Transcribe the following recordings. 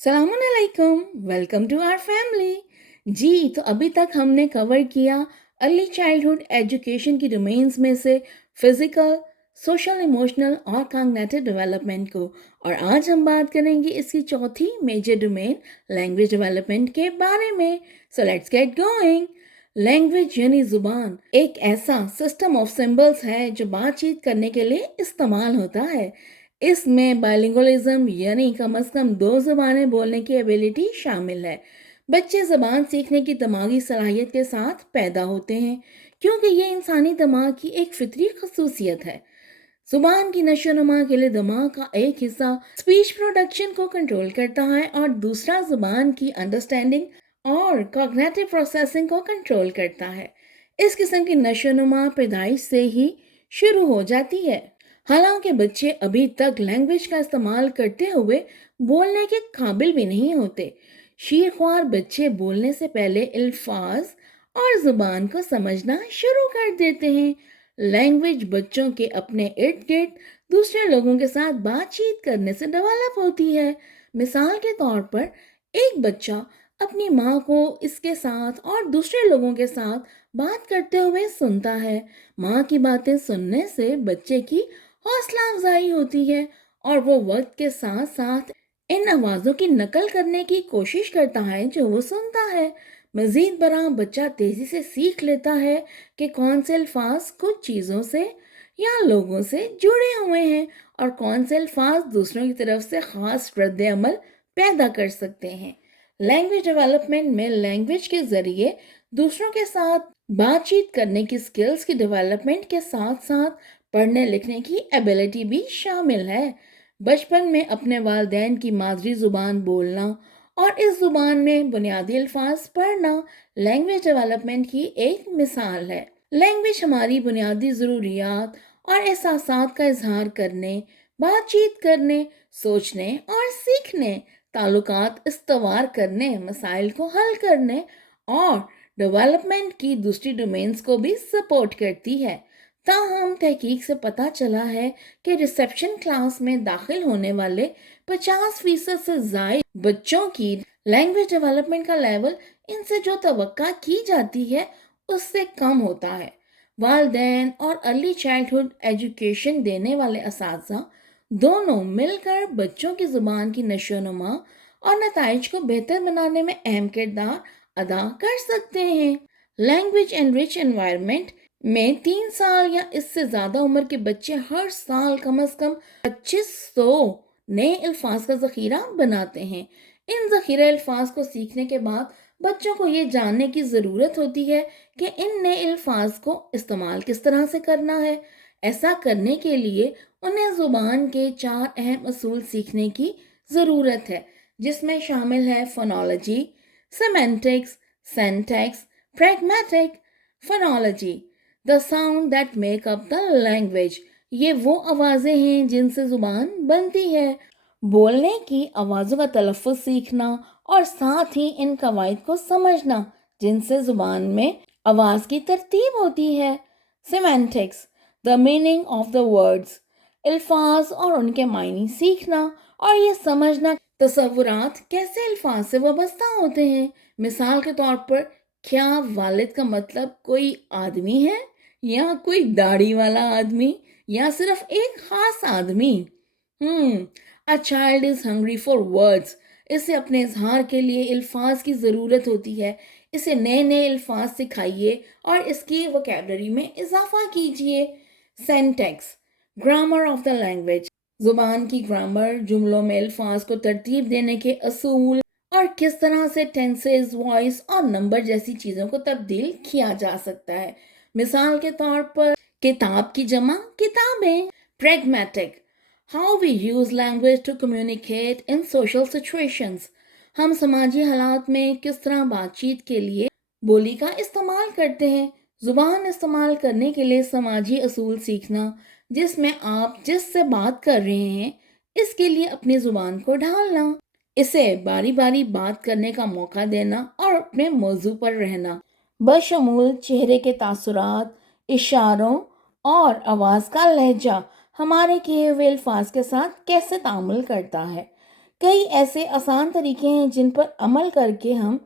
सलाम अलैकुम, welcome to our family. जी, तो अभी तक हमने कवर किया अर्ली चाइल्डहुड एजुकेशन की डोमेन्स में से फिजिकल, सोशल, इमोशनल और कॉग्निटिव डेवलपमेंट को। और आज हम बात करेंगे इसकी चौथी मेजर डोमेन लैंग्वेज डेवलपमेंट के बारे में। So let's get going. Language यानी जुबान एक ऐसा सिस्टम ऑफ सिंबल्स है जो बातचीत करने के लिए इस्तेमाल होता है। इसमें बाइलिंगुअलिज्म यानी कम से कम दो ज़बानें बोलने की एबिलिटी शामिल है। बच्चे ज़बान सीखने की दिमागी सलाहियत के साथ पैदा होते हैं क्योंकि ये इंसानी दिमाग की एक फितरी खसूसियत है। जुबान की नशोनुमा के लिए दिमाग का एक हिस्सा स्पीच प्रोडक्शन को कंट्रोल करता है और दूसरा जुबान की अंडरस्टैंडिंग और कॉग्निटिव प्रोसेसिंग को कंट्रोल करता है। इस किस्म की नशोनुमा पैदाइश से ही शुरू हो जाती है। हालांकि बच्चे अभी तक लैंग्वेज का इस्तेमाल करते हुए बोलने के काबिल भी नहीं होते। शीरख्वार बच्चे बोलने से पहले अल्फाज और जुबान को समझना शुरू कर देते हैं। लैंग्वेज बच्चों के अपने इर्द गिर्द दूसरे लोगों के साथ बातचीत करने से डेवलप होती है। मिसाल के तौर पर एक बच्चा अपनी माँ को इसके साथ और दूसरे लोगों के साथ बात करते हुए सुनता है। माँ की बातें सुनने से बच्चे की हौसला अफजाई होती है और वो वक्त के साथ साथ इन आवाज़ों की नकल करने की कोशिश करता है जो वो सुनता है। मजीद बरा बच्चा तेजी से सीख लेता है कि कौन से अल्फाज कुछ चीज़ों से या लोगों से जुड़े हुए हैं और कौन से अल्फाज दूसरों की तरफ से ख़ास रद्द अमल पैदा कर सकते हैं। लैंग्वेज डेवलपमेंट में लैंग्वेज के ज़रिए दूसरों के साथ बातचीत करने की स्किल्स की डेवलपमेंट के साथ साथ पढ़ने लिखने की एबिलिटी भी शामिल है। बचपन में अपने वालिदैन की मादरी ज़ुबान बोलना और इस ज़ुबान में बुनियादी अल्फाज पढ़ना लैंग्वेज डेवलपमेंट की एक मिसाल है। लैंग्वेज हमारी बुनियादी ज़रूरियात और एहसासात का इजहार करने, बातचीत करने, सोचने और सीखने, ताल्लुकात इस्तवार करने, मसाइल को हल करने और डेवलपमेंट की दूसरी डोमेन्स को भी सपोर्ट करती है। ताहम तहकीक से पता चला है कि रिसेप्शन क्लास में दाखिल होने वाले 50% से ज़ायद बच्चों की लैंग्वेज डेवलपमेंट का लेवल इनसे जो तवक्का की जाती है उससे कम होता है। वालिदैन और अर्ली चाइल्डहुड एजुकेशन देने वाले असातिज़ा दोनों मिलकर बच्चों की ज़ुबान की नशोनुमा और नताइज को बेहतर बनाने में अहम किरदार अदा कर सकते हैं। लैंग्वेज एनरिच एनवायरनमेंट में 3 साल या इससे ज़्यादा उम्र के बच्चे हर साल कम से कम 2500 नए अल्फाज का ज़ख़ीरा बनाते हैं। इन ज़ख़ीरा अल्फाज को सीखने के बाद बच्चों को ये जानने की ज़रूरत होती है कि इन नए अल्फाज को इस्तेमाल किस तरह से करना है। ऐसा करने के लिए उन्हें ज़ुबान के 4 अहम असूल सीखने की ज़रूरत है, जिसमें शामिल है phonology, semantics, syntax, pragmatic. Phonology the sound that make up the language, ये वो आवाज़ें हैं जिनसे ज़ुबान बनती है। बोलने की आवाज़ों का तलफ़्फ़ुज़ सीखना और साथ ही इन कवायद को समझना जिनसे ज़ुबान में आवाज़ की तरतीब होती है। Semantics the meaning of the words, अल्फाज और उनके मायने सीखना और ये समझना तसव्वुरात कैसे अल्फाज से वाबस्ता होते हैं। मिसाल के तौर पर क्या वालिद का मतलब कोई आदमी है या कोई दाढ़ी वाला आदमी या सिर्फ एक खास आदमी। A child is hungry for words, इसे अपने इजहार के लिए अल्फाज की ज़रूरत होती है। इसे नए नए अल्फाज सिखाइए और इसकी वोकैबलरी में इजाफा कीजिए। सेंटेक्स ग्रामर ऑफ द लैंग्वेज, ज़ुबान की ग्रामर, जुमलों में अल्फाज को तरतीब देने के असूल और किस तरह से टेंसेस, वॉइस और नंबर जैसी चीज़ों को तब्दील किया जा सकता है। मिसाल के तौर पर किताब की जमा किताबें। Pragmatic how we use language to communicate in social situations, हम समाजी हालात में किस तरह बातचीत के लिए बोली का इस्तेमाल करते हैं। ज़ुबान इस्तेमाल करने के लिए समाजी असूल सीखना, जिसमें आप जिससे बात कर रहे हैं इसके लिए अपनी ज़ुबान को ढालना, इसे बारी बारी बात करने का मौका देना और अपने मौजू पर रहना, बशमूल चेहरे के तासुरात, इशारों और आवाज़ का लहजा हमारे किए हुए अल्फाज के साथ कैसे तामुल करता है। کئی ایسے آسان طریقے ہیں جن پر عمل کر کے ہم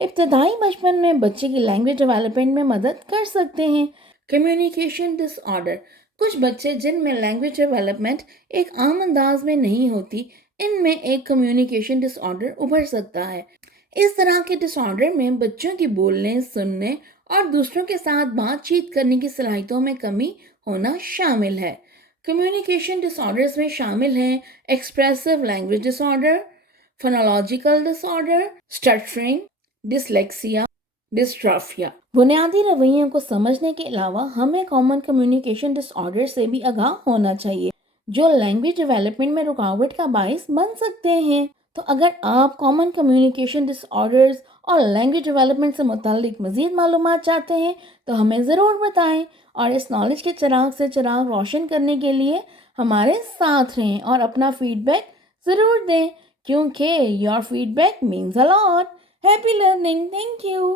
ابتدائی بچپن میں بچے کی لینگویج ڈیولپمنٹ میں مدد کر سکتے ہیں۔ کمیونیکیشن ڈس آرڈر، کچھ بچے جن میں لینگویج ڈیولپمنٹ ایک عام انداز میں نہیں ہوتی، ان میں ایک کمیونیکیشن ڈس آرڈر ابھر سکتا ہے۔ اس طرح کے ڈس آرڈر میں بچوں کی بولنے، سننے اور دوسروں کے ساتھ بات چیت کرنے کی صلاحیتوں میں کمی ہونا شامل ہے۔ کمیونیکیشن ڈس آرڈرز میں شامل ہیں ایکسپریسو لینگویج ڈس آرڈر، فونولوجیکل ڈس آرڈر، اسٹٹرنگ، ڈسلیکسیا، ڈسٹرافیا۔ بنیادی رویوں کو سمجھنے کے علاوہ ہمیں کامن کمیونیکیشن ڈس آرڈر سے بھی آگاہ ہونا چاہیے جو لینگویج ڈیولپمنٹ میں رکاوٹ کا باعث بن سکتے ہیں۔ تو اگر آپ کامن کمیونیکیشن ڈس آرڈرز اور لینگویج ڈیولپمنٹ سے متعلق مزید معلومات چاہتے ہیں تو ہمیں ضرور بتائیں، اور اس نالج کے چراغ سے چراغ روشن کرنے کے لیے ہمارے ساتھ رہیں اور اپنا فیڈ بیک ضرور دیں، کیونکہ your feedback means a lot. Happy learning, thank you.